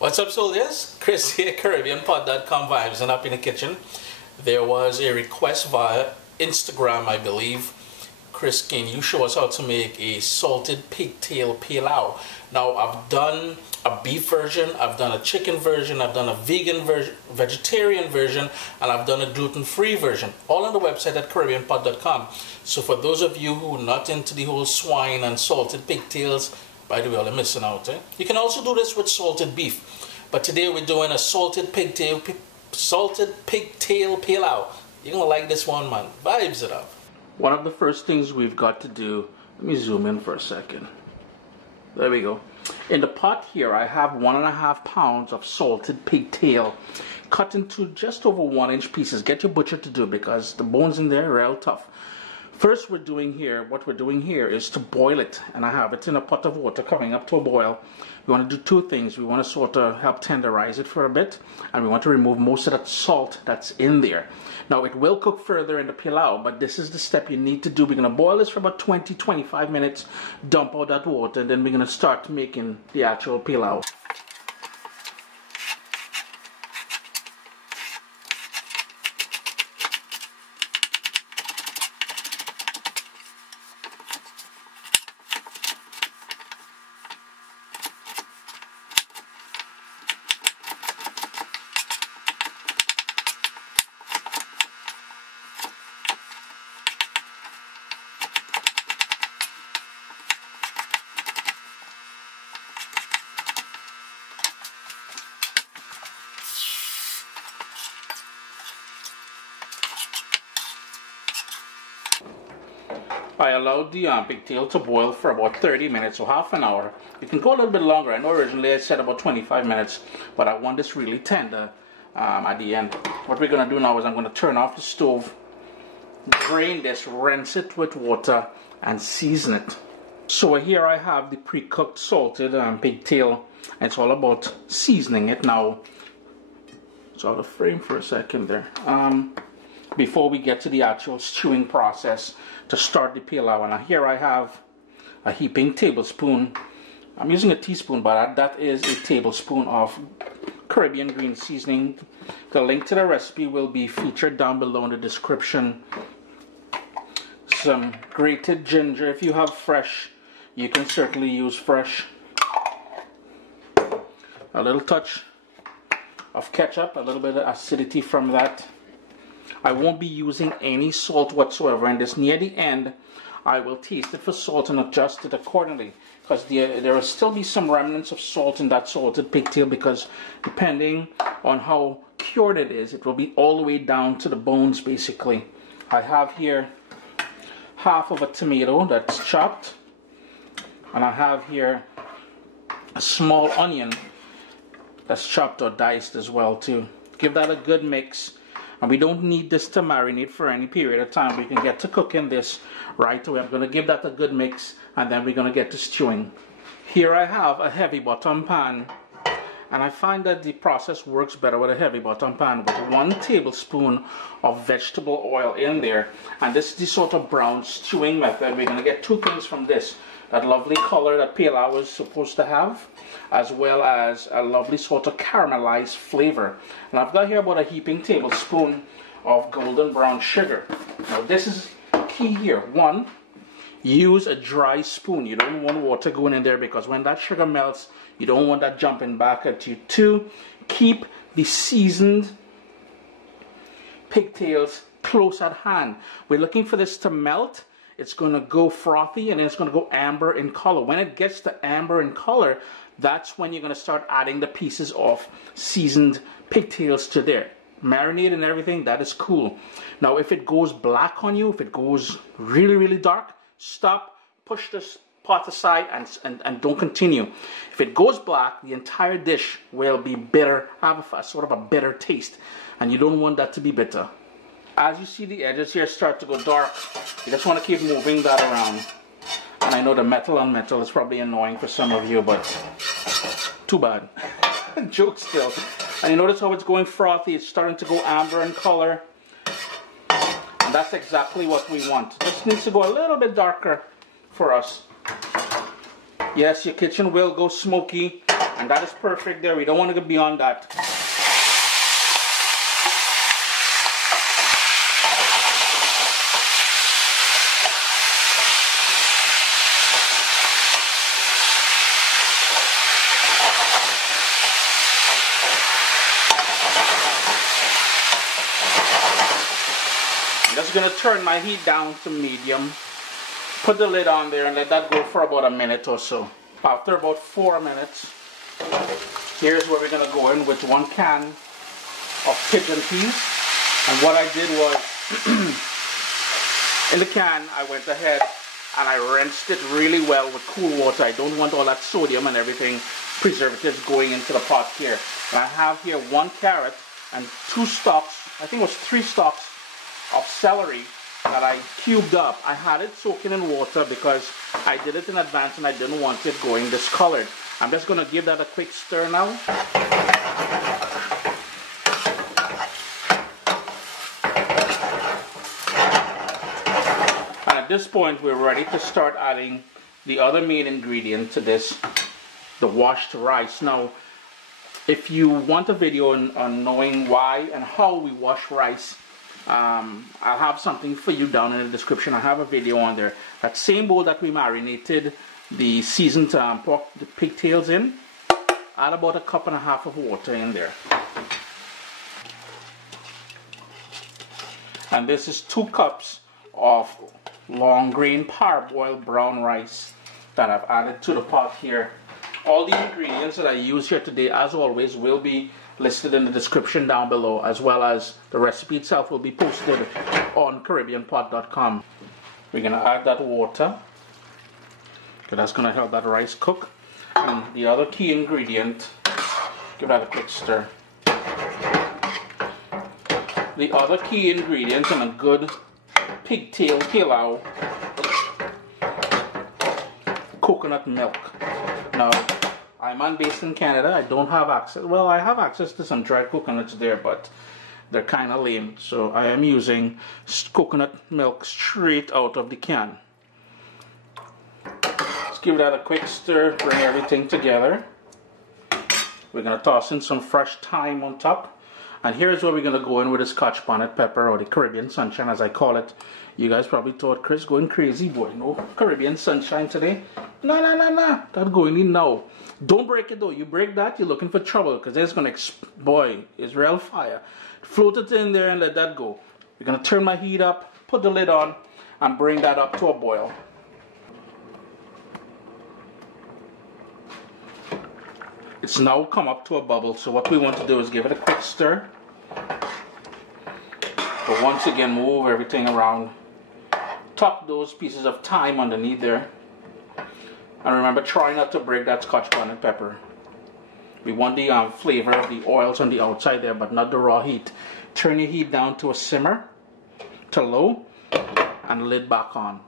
What's up, soldiers? Chris here, CaribbeanPod.com vibes and up in the kitchen. There was a request via Instagram, I believe. Chris, can you show us how to make a salted pigtail pilau? Now, I've done a beef version, I've done a chicken version, I've done a vegan version, vegetarian version, and I've done a gluten-free version. All on the website at CaribbeanPod.com. So for those of you who are not into the whole swine and salted pigtails, by the way, you're missing out. You can also do this with salted beef. But today we're doing a salted pigtail pilau. You're going to like this one, man. Vibes it up. One of the first things we've got to do, let me zoom in for a second. There we go. In the pot here, I have 1.5 pounds of salted pigtail cut into just over 1-inch pieces. Get your butcher to do it because the bones in there are real tough. First, what we're doing here is to boil it, and I have it in a pot of water coming up to a boil. We want to do two things. We want to sort of help tenderize it for a bit, and we want to remove most of that salt that's in there. Now, it will cook further in the pilau, but this is the step you need to do. We're going to boil this for about 20-25 minutes, dump out that water, and then we're going to start making the actual pilau. I allowed the pigtail to boil for about 30 minutes or half an hour. You can go a little bit longer. I know originally I said about 25 minutes, but I want this really tender at the end. What we're going to do now is I'm going to turn off the stove, drain this, rinse it with water, and season it. So here I have the pre-cooked salted pigtail. It's all about seasoning it now. So I'll frame for a second there. Before we get to the actual stewing process to start the pilau. And here I have a heaping tablespoon. I'm using a teaspoon, but that is a tablespoon of Caribbean green seasoning. The link to the recipe will be featured down below in the description. Some grated ginger. If you have fresh, you can certainly use fresh. A little touch of ketchup, a little bit of acidity from that. I won't be using any salt whatsoever in this. Near the end, I will taste it for salt and adjust it accordingly, because there will still be some remnants of salt in that salted pigtail, because depending on how cured it is, it will be all the way down to the bones basically. I have here half of a tomato that's chopped, and I have here a small onion that's chopped or diced as well too. Give that a good mix. And we don't need this to marinate for any period of time. We can get to cooking this right away. I'm going to give that a good mix, and then we're going to get to stewing. Here I have a heavy bottom pan, and I find that the process works better with a heavy bottom pan with 1 tablespoon of vegetable oil in there. And this is the sort of brown stewing method. We're going to get two things from this. That lovely color that pilau is supposed to have, as well as a lovely sort of caramelized flavor. And I've got here about a heaping tablespoon of golden brown sugar. Now this is key here. 1, use a dry spoon. You don't want water going in there, because when that sugar melts, you don't want that jumping back at you. 2, keep the seasoned pigtails close at hand. We're looking for this to melt. It's going to go frothy, and then it's going to go amber in color. When it gets to amber in color, that's when you're going to start adding the pieces of seasoned pigtails to there. Marinate and everything, that is cool. Now, if it goes black on you, if it goes really, really dark, stop, push this pot aside, and don't continue. If it goes black, the entire dish will be bitter, have a sort of a bitter taste, and you don't want that to be bitter. As you see the edges here start to go dark, you just want to keep moving that around. And I know the metal on metal is probably annoying for some of you, but too bad. Joke still. And you notice how it's going frothy, it's starting to go amber in color. And that's exactly what we want. It just needs to go a little bit darker for us. Yes, your kitchen will go smoky. And that is perfect there. We don't want to go beyond that. I'm just going to turn my heat down to medium. Put the lid on there and let that go for about a minute or so. After about 4 minutes, here's where we're going to go in with 1 can of pigeon peas. And what I did was, in the can, I went ahead and I rinsed it really well with cool water. I don't want all that sodium and everything, preservatives going into the pot here. And I have here 1 carrot and 2 stalks, I think it was 3 stalks of celery that I cubed up. I had it soaking in water because I did it in advance and I didn't want it going discolored. I'm just going to give that a quick stir now. And at this point we're ready to start adding the other main ingredient to this, the washed rice. Now, if you want a video on knowing why and how we wash rice, I'll have something for you down in the description. I have a video on there. That same bowl that we marinated the seasoned pork, the pigtails in, add about 1.5 cups of water in there. And this is 2 cups of long grain parboiled brown rice that I've added to the pot here. All the ingredients that I use here today, as always, will be listed in the description down below, as well as the recipe itself will be posted on caribbeanpot.com. We're going to add that water, because that's going to help that rice cook. And the other key ingredient, give that a quick stir. The other key ingredient in a good pigtail pilau, coconut milk. Now, I'm based in Canada. I don't have access. Well, I have access to some dried coconuts there, but they're kind of lame. So I am using coconut milk straight out of the can. Let's give that a quick stir, bring everything together. We're going to toss in some fresh thyme on top. And here's where we're going to go in with the scotch bonnet pepper, or the Caribbean sunshine as I call it. You guys probably thought Chris going crazy, boy. No Caribbean sunshine today. No. That going in now. Don't break it though. You break that, you're looking for trouble, because it's going to, boy, it's real fire. Float it in there and let that go. We're going to turn my heat up, put the lid on, and bring that up to a boil. It's now come up to a bubble, so what we want to do is give it a quick stir. But once again, move everything around. Tuck those pieces of thyme underneath there. And remember, try not to break that scotch bonnet pepper. We want the flavor of the oils on the outside there, but not the raw heat. Turn your heat down to a simmer, to low, and lid back on.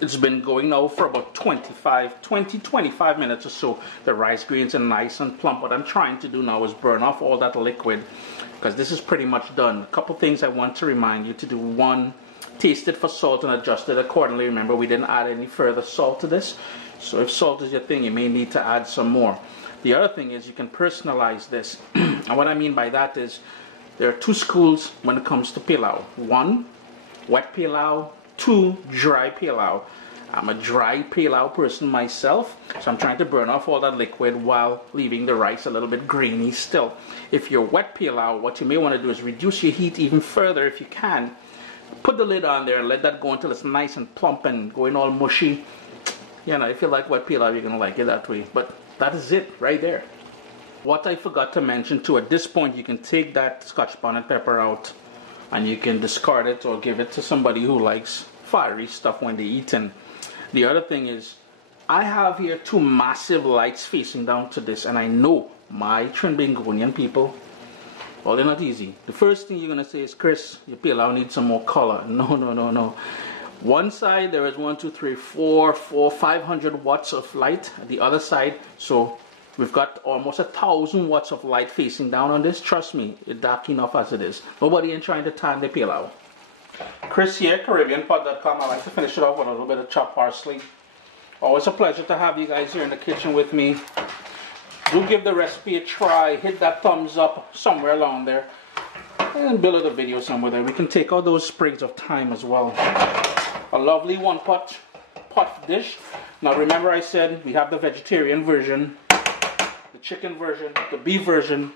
It's been going now for about 20-25 minutes or so. The rice grains are nice and plump. What I'm trying to do now is burn off all that liquid, because this is pretty much done. A couple things I want to remind you to do. 1, taste it for salt and adjust it accordingly. Remember, we didn't add any further salt to this, so if salt is your thing, you may need to add some more. The other thing is you can personalize this. And what I mean by that is there are 2 schools when it comes to pilau. 1, wet pilau. 2, dry pilau. I'm a dry pilau person myself, so I'm trying to burn off all that liquid while leaving the rice a little bit grainy still. If you're wet pilau, what you may want to do is reduce your heat even further if you can. Put the lid on there and let that go until it's nice and plump and going all mushy. You know, if you like wet pilau, you're going to like it that way. But that is it right there. What I forgot to mention too, at this point you can take that scotch bonnet pepper out and you can discard it or give it to somebody who likes fiery stuff when they eat. And the other thing is, I have here 2 massive lights facing down to this, and I know my Trinbagonian people, well, they're not easy. The first thing you're going to say is, Chris, your pilau needs some more color. No. One side there is 500 watts of light. At the other side, so We've got almost 1,000 watts of light facing down on this. Trust me, it's dark enough as it is. Nobody ain't trying to tan the pilau. Chris here, CaribbeanPot.com. I like to finish it off with a little bit of chopped parsley. Always a pleasure to have you guys here in the kitchen with me. Do give the recipe a try. Hit that thumbs up somewhere along there. And build a video somewhere there. We can take all those sprigs of thyme as well. A lovely one pot dish. Now remember I said we have the vegetarian version, the chicken version, the beef version.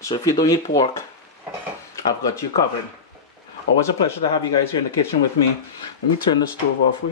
So if you don't eat pork, I've got you covered. Always a pleasure to have you guys here in the kitchen with me. Let me turn the stove off.